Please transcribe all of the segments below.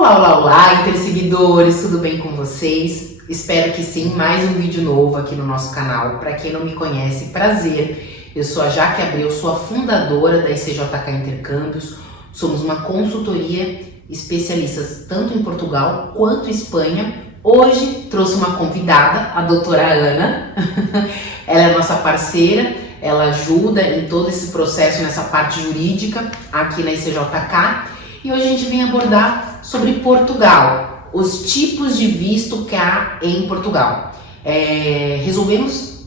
Olá, olá, olá, interseguidores, tudo bem com vocês? Espero que sim, mais um vídeo novo aqui no nosso canal. Para quem não me conhece, prazer, eu sou a Jaque Abreu, sou a fundadora da ICJK Intercâmbios. Somos uma consultoria especialistas tanto em Portugal quanto em Espanha. Hoje trouxe uma convidada, a doutora Ana. Ela é nossa parceira, ela ajuda em todo esse processo, nessa parte jurídica aqui na ICJK. E hoje a gente vem abordar sobre Portugal, os tipos de visto que há em Portugal. Resolvemos,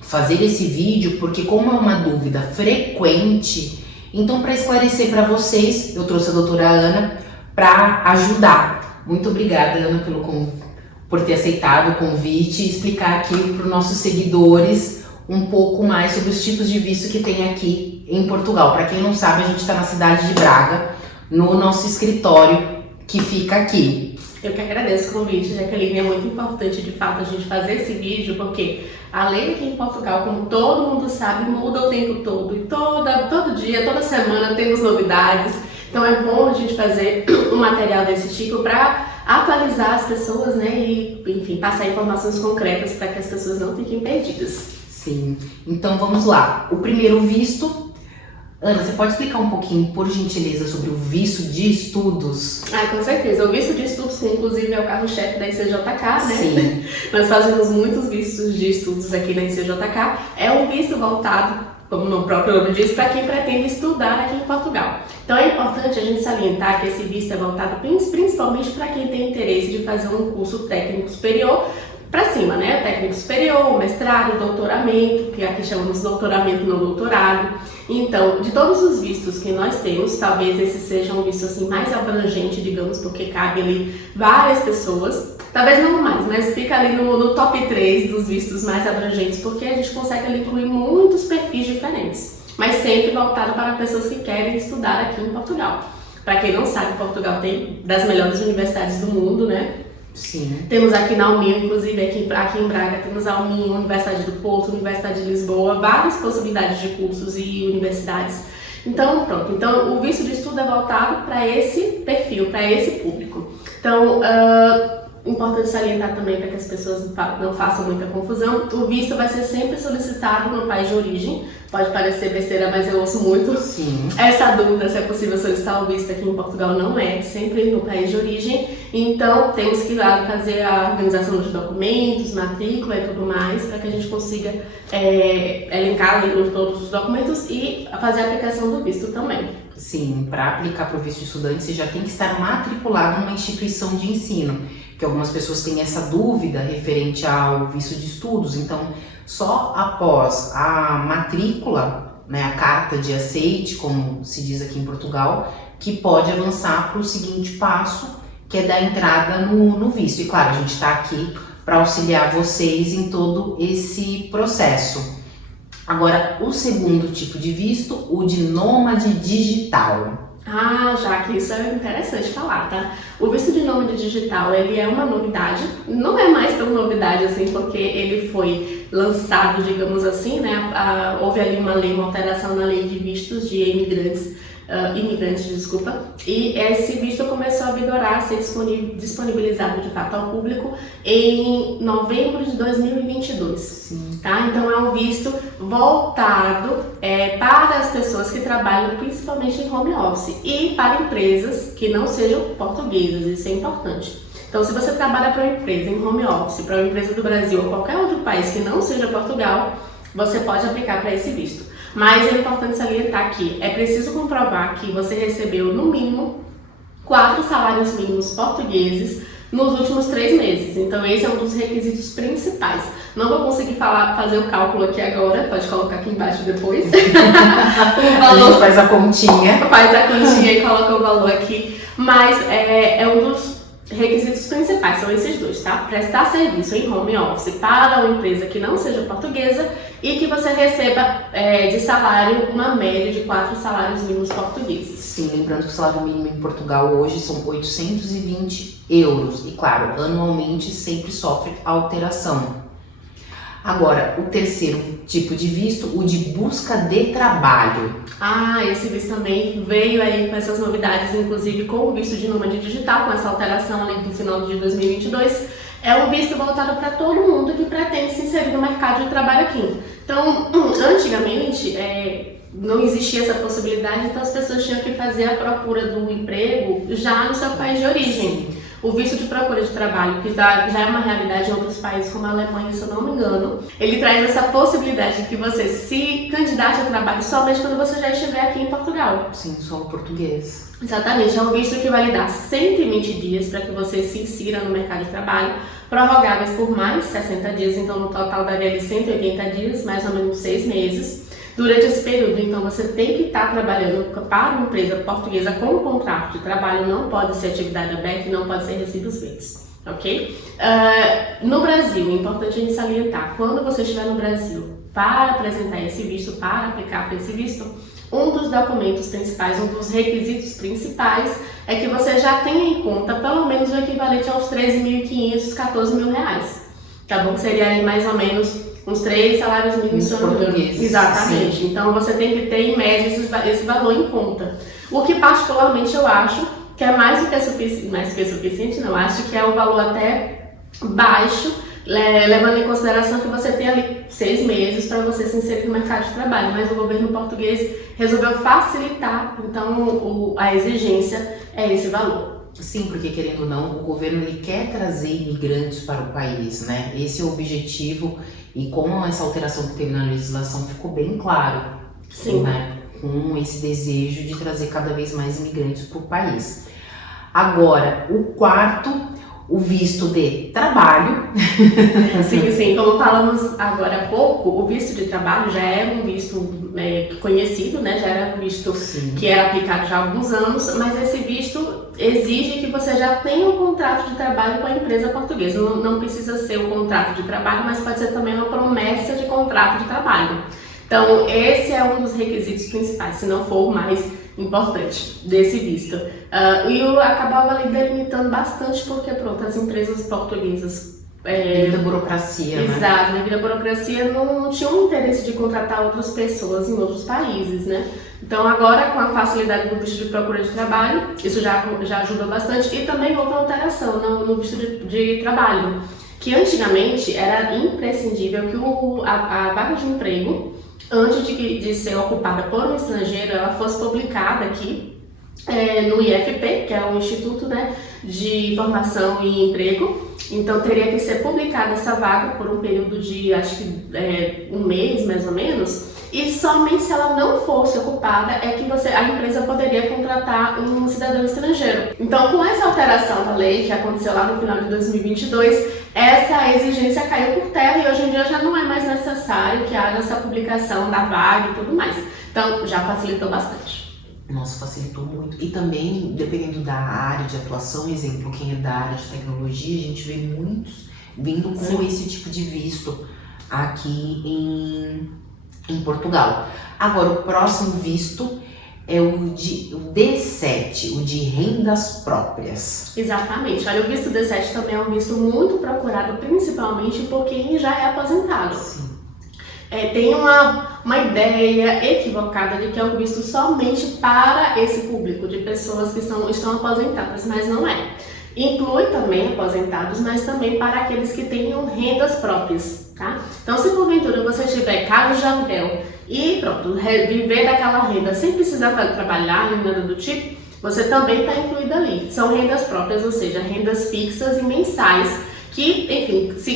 fazer esse vídeo porque, como é uma dúvida frequente, então, para esclarecer para vocês, eu trouxe a doutora Ana para ajudar. Muito obrigada, Ana, por ter aceitado o convite e explicar aqui para os nossos seguidores um pouco mais sobre os tipos de visto que tem aqui em Portugal. Para quem não sabe, a gente está na cidade de Braga, no nosso escritório que fica aqui. Eu que agradeço o convite, Jaqueline. É muito importante, de fato, a gente fazer esse vídeo, porque além aqui em Portugal, como todo mundo sabe, muda o tempo todo. E todo dia, toda semana temos novidades. Então é bom a gente fazer um material desse tipo para atualizar as pessoas, e, enfim, passar informações concretas para que as pessoas não fiquem perdidas. Sim, então vamos lá. O primeiro visto, Ana, você pode explicar um pouquinho, por gentileza, sobre o visto de estudos? Com certeza. O visto de estudos, inclusive, é o carro-chefe da ICJK, né? Sim. Nós fazemos muitos vistos de estudos aqui na ICJK. É um visto voltado, como o próprio nome diz, para quem pretende estudar aqui em Portugal. Então é importante a gente salientar que esse visto é voltado principalmente para quem tem interesse de fazer um curso técnico superior para cima, técnico superior, mestrado, doutoramento, que aqui chamamos de doutoramento no doutorado. Então, de todos os vistos que nós temos, talvez esse seja um visto assim mais abrangente, digamos, porque cabe ali várias pessoas. Talvez não mais, mas fica ali no top 3 dos vistos mais abrangentes, porque a gente consegue ali incluir muitos perfis diferentes, mas sempre voltado para pessoas que querem estudar aqui em Portugal. Para quem não sabe, Portugal tem das melhores universidades do mundo, Sim. Temos aqui na UMIL, inclusive aqui em Braga, temos a UMIL, Universidade do Porto, Universidade de Lisboa, várias possibilidades de cursos e universidades. Então, pronto. Então, o visto de estudo é voltado para esse perfil, para esse público. Então, importante salientar também para que as pessoas não façam muita confusão, o visto vai ser sempre solicitado no país de origem. Pode parecer besteira, mas eu ouço muito essa dúvida se é possível solicitar o visto aqui em Portugal. Não é, sempre no país de origem. Então temos que ir lá fazer a organização dos documentos, matrícula e tudo mais, para que a gente consiga elencar todos os documentos e fazer a aplicação do visto também. Sim, para aplicar para o visto de estudante, você já tem que estar matriculado numa instituição de ensino, que algumas pessoas têm essa dúvida referente ao visto de estudos. Então, só após a matrícula, a carta de aceite, como se diz aqui em Portugal, que pode avançar para o seguinte passo, que é dar entrada no visto. E claro, a gente está aqui para auxiliar vocês em todo esse processo. Agora, o segundo tipo de visto, o de nômade digital. Já que isso é interessante falar, tá? O visto de nômade digital, ele é uma novidade, não é mais tão novidade assim, porque ele foi lançado, digamos assim, houve ali uma alteração na lei de vistos de imigrantes, e esse visto começou a vigorar, a ser disponibilizado de fato ao público em novembro de 2022. Sim. Tá? Então é um visto voltado para as pessoas que trabalham principalmente em home office e para empresas que não sejam portuguesas, isso é importante. Então, se você trabalha para uma empresa em home office, para uma empresa do Brasil ou qualquer outro país que não seja Portugal, você pode aplicar para esse visto. Mas é importante salientar que é preciso comprovar que você recebeu no mínimo 4 salários mínimos portugueses nos últimos 3 meses. Então esse é um dos requisitos principais. Não vou conseguir fazer o cálculo aqui agora, pode colocar aqui embaixo depois. A gente faz a continha. Faz a continha e coloca o valor aqui. Mas é um dos requisitos principais, são esses dois, tá? Prestar serviço em home office para uma empresa que não seja portuguesa e que você receba de salário uma média de 4 salários mínimos portugueses. Sim, lembrando que o salário mínimo em Portugal hoje são 820 euros e, claro, anualmente sempre sofre alteração. Agora, o terceiro tipo de visto, o de busca de trabalho. Esse visto também veio aí com essas novidades, inclusive com o visto de nômade digital, com essa alteração ali do final de 2022. É um visto voltado para todo mundo que pretende se inserir no mercado de trabalho aqui. Então, antigamente, não existia essa possibilidade, então as pessoas tinham que fazer a procura do emprego já no seu país de origem. O visto de procura de trabalho, que já é uma realidade em outros países, como a Alemanha, se eu não me engano, ele traz essa possibilidade de que você se candidate a trabalho somente quando você já estiver aqui em Portugal. Sim, sou português. Exatamente, é um visto que vai lhe dar 120 dias para que você se insira no mercado de trabalho, prorrogáveis por mais 60 dias, então no total daria ali 180 dias, mais ou menos 6 meses. Durante esse período, então, você tem que estar trabalhando para uma empresa portuguesa com um contrato de trabalho, não pode ser atividade aberta e não pode ser recibos verdes, ok? No Brasil, é importante a gente salientar, quando você estiver no Brasil para apresentar esse visto, para aplicar para esse visto, um dos documentos principais, um dos requisitos principais é que você já tenha em conta pelo menos o equivalente aos 13.500, 14 mil reais, tá bom? Que seria aí mais ou menos uns 3 salários mínimos portugueses. Exatamente. Sim. Então você tem que ter em média esse valor em conta. O que particularmente eu acho que é mais do que suficiente, não, acho que é um valor até baixo, levando em consideração que você tem ali 6 meses para você se inserir no mercado de trabalho, mas o governo português resolveu facilitar, então a exigência é esse valor. Sim, porque querendo ou não, o governo ele quer trazer imigrantes para o país, né? Esse é o objetivo e com essa alteração que teve na legislação ficou bem claro, Sim. Né? Com esse desejo de trazer cada vez mais imigrantes para o país. Agora, o quarto, o visto de trabalho. Sim, como falamos agora há pouco, o visto de trabalho já é um visto conhecido, né? Já era um visto que era aplicado já há alguns anos, mas esse visto exige que você já tenha um contrato de trabalho com a empresa portuguesa. Não precisa ser um contrato de trabalho, mas pode ser também uma promessa de contrato de trabalho. Então, esse é um dos requisitos principais, se não for o mais importante desse visto. E eu acabava ali delimitando bastante porque, pronto, as empresas portuguesas... devido à burocracia, né? Exato, devido à burocracia não tinham interesse de contratar outras pessoas em outros países, né? Então agora, com a facilidade do visto de procura de trabalho, isso já ajuda bastante. E também houve uma alteração no visto de trabalho, que antigamente era imprescindível que a vaga de emprego, antes de ser ocupada por um estrangeiro, ela fosse publicada aqui no IFP, que é o Instituto, né, de Formação e Emprego. Então teria que ser publicada essa vaga por um período de, acho que um mês mais ou menos, e somente se ela não fosse ocupada é que a empresa poderia contratar um cidadão estrangeiro. Então, com essa alteração da lei que aconteceu lá no final de 2022, essa exigência caiu por terra e hoje em dia já não é mais necessário que haja essa publicação da vaga e tudo mais. Então, já facilitou bastante. Nossa, facilitou muito. E também, dependendo da área de atuação, exemplo, quem é da área de tecnologia, a gente vê muitos vindo com esse tipo de visto aqui em Portugal. Agora, o próximo visto é o D7, o de rendas próprias. Exatamente. Olha, o visto D7 também é um visto muito procurado, principalmente por quem já é aposentado. Sim. Tem uma ideia equivocada de que é um visto somente para esse público de pessoas que estão aposentadas, mas não é. Inclui também aposentados, mas também para aqueles que tenham rendas próprias, tá? Então, se porventura você tiver casa de aluguel e pronto, viver daquela renda sem precisar trabalhar nem nada do tipo, você também está incluído ali. São rendas próprias, ou seja, rendas fixas e mensais que, enfim, se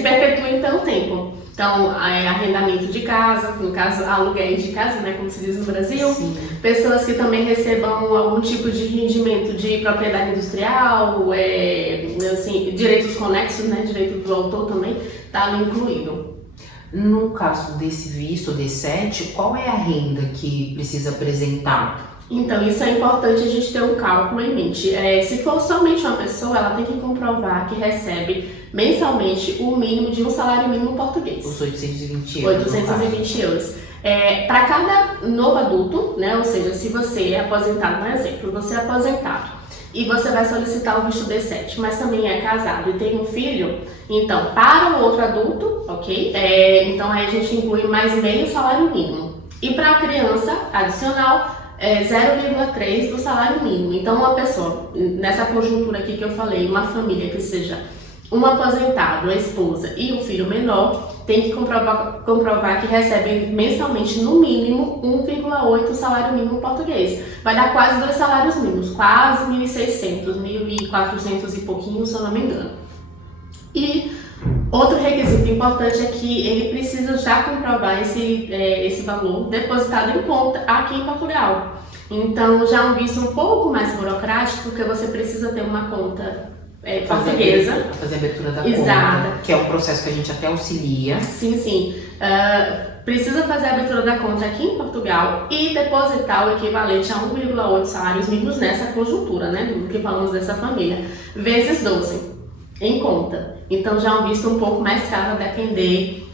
perpetuem pelo tempo. Então, arrendamento de casa, no caso, aluguéis de casa, né, como se diz no Brasil. Sim. Pessoas que também recebam algum tipo de rendimento de propriedade industrial, assim, direitos conexos, né, direito do autor também, está ali incluído. No caso desse visto D7, qual é a renda que precisa apresentar? Então, isso é importante a gente ter um cálculo em mente. Se for somente uma pessoa, ela tem que comprovar que recebe mensalmente o mínimo de um salário mínimo português. Os 820 euros. 820 euros. Para cada novo adulto, né, ou seja, se você é aposentado, por exemplo, você é aposentado, e você vai solicitar o visto D7, mas também é casado e tem um filho, então para o outro adulto, ok? Então aí a gente inclui mais meio salário mínimo. E para a criança, adicional, 0,3 do salário mínimo. Então uma pessoa, nessa conjuntura aqui que eu falei, uma família que seja um aposentado, a esposa e o filho menor, tem que comprovar que recebe mensalmente no mínimo 1,8 salário mínimo português. Vai dar quase 2 salários mínimos, quase 1.600, 1.400 e pouquinho, se eu não me engano. E outro requisito importante é que ele precisa já comprovar esse valor depositado em conta aqui em Portugal. Então já é um visto um pouco mais burocrático, porque você precisa ter uma conta portuguesa. Fazer a abertura da Exato. conta, que é um processo que a gente até auxilia. Sim. Precisa fazer a abertura da conta aqui em Portugal e depositar o equivalente a 1,8 salários mínimos nessa conjuntura, né, do que falamos dessa família, vezes 12 em conta. Então já é um visto um pouco mais caro, a depender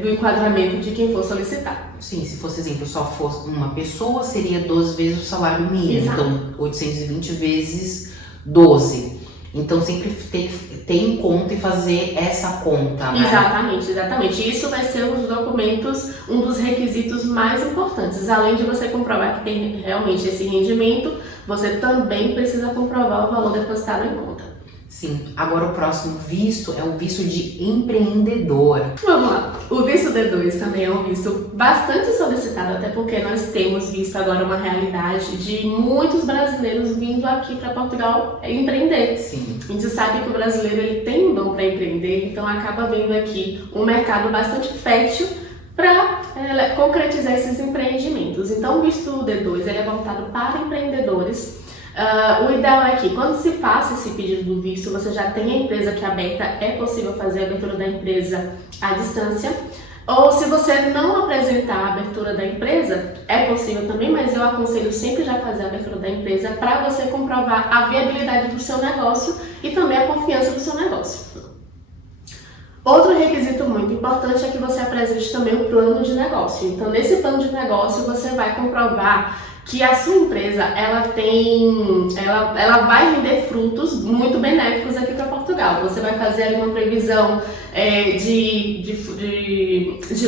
do enquadramento de quem for solicitar. Sim, se fosse exemplo, só fosse uma pessoa, seria 12 vezes o salário mínimo. Exato. Então 820 vezes 12. Então sempre ter em conta e fazer essa conta, né? Exatamente. Isso vai ser um dos documentos, um dos requisitos mais importantes. Além de você comprovar que tem realmente esse rendimento, você também precisa comprovar o valor depositado em conta. Sim. Agora o próximo visto é o visto de empreendedor. Vamos lá. O visto D2 também é um visto bastante solicitado, até porque nós temos visto agora uma realidade de muitos brasileiros vindo aqui para Portugal empreender. Sim. A gente sabe que o brasileiro ele tem um dom para empreender, então acaba vendo aqui um mercado bastante fértil para concretizar esses empreendimentos. Então o visto D2 ele é voltado para empreendedores. O ideal é que quando se faça esse pedido do visto, você já tem a empresa aqui aberta, é possível fazer a abertura da empresa à distância. Ou se você não apresentar a abertura da empresa, é possível também, mas eu aconselho sempre já fazer a abertura da empresa para você comprovar a viabilidade do seu negócio e também a confiança do seu negócio. Outro requisito muito importante é que você apresente também o plano de negócio. Então, nesse plano de negócio, você vai comprovar que a sua empresa ela vai render frutos muito benéficos aqui para Portugal. Você vai fazer ali uma previsão de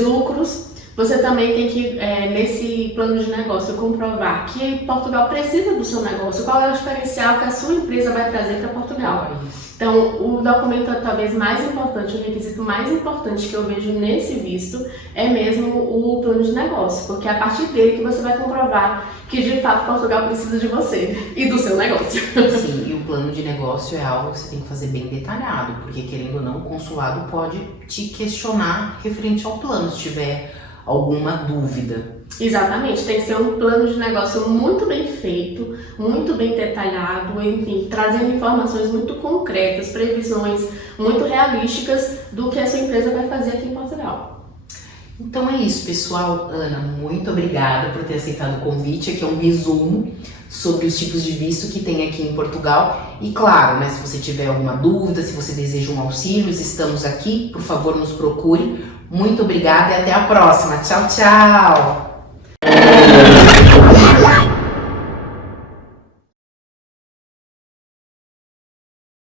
lucros. Você também tem que, nesse plano de negócio, comprovar que Portugal precisa do seu negócio, qual é o diferencial que a sua empresa vai trazer para Portugal. Então, o documento talvez mais importante, o requisito mais importante que eu vejo nesse visto é mesmo o plano de negócio, porque é a partir dele que você vai comprovar que de fato Portugal precisa de você e do seu negócio. Sim, e o plano de negócio é algo que você tem que fazer bem detalhado, porque querendo ou não, o consulado pode te questionar referente ao plano, se tiver alguma dúvida. Exatamente, tem que ser um plano de negócio muito bem feito, muito bem detalhado, enfim, trazendo informações muito concretas, previsões muito realísticas do que a sua empresa vai fazer aqui em Portugal. Então é isso, pessoal. Ana, muito obrigada por ter aceitado o convite. Aqui é um resumo sobre os tipos de visto que tem aqui em Portugal. E claro, né, se você tiver alguma dúvida, se você deseja um auxílio, estamos aqui. Por favor, nos procure. Muito obrigada e até a próxima. Tchau, tchau!